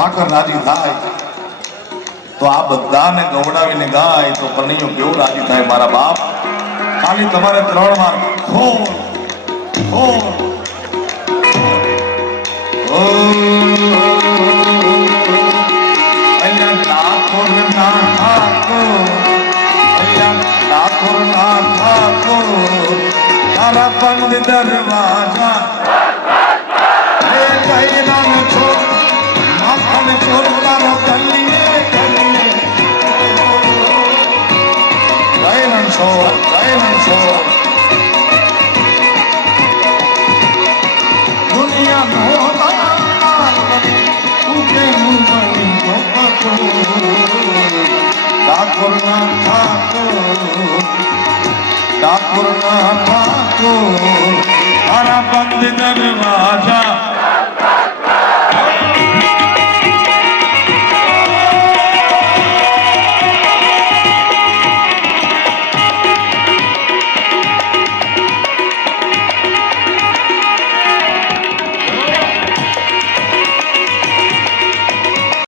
ઠાકર રાજી થાય તો આ બધાને ગવડાવીને ગાય તો કનૈયો કેવું રાજી થાય મારા બાપ. ખાલી તમારે 3 વાર ખોલ ખોલ ઓ અહીંયા ઠાકોર ના ઠાકોર તારા બંધ દરવાજા એ કઈ નામ છો માખણ ચોર તારો ગલીએ ગલીએ ગયન છો દુનિયા મોહા તું કે મુંબઈ ગોપતો ઠાકોર ના ઠાકોર તારા બંધ દરવાજા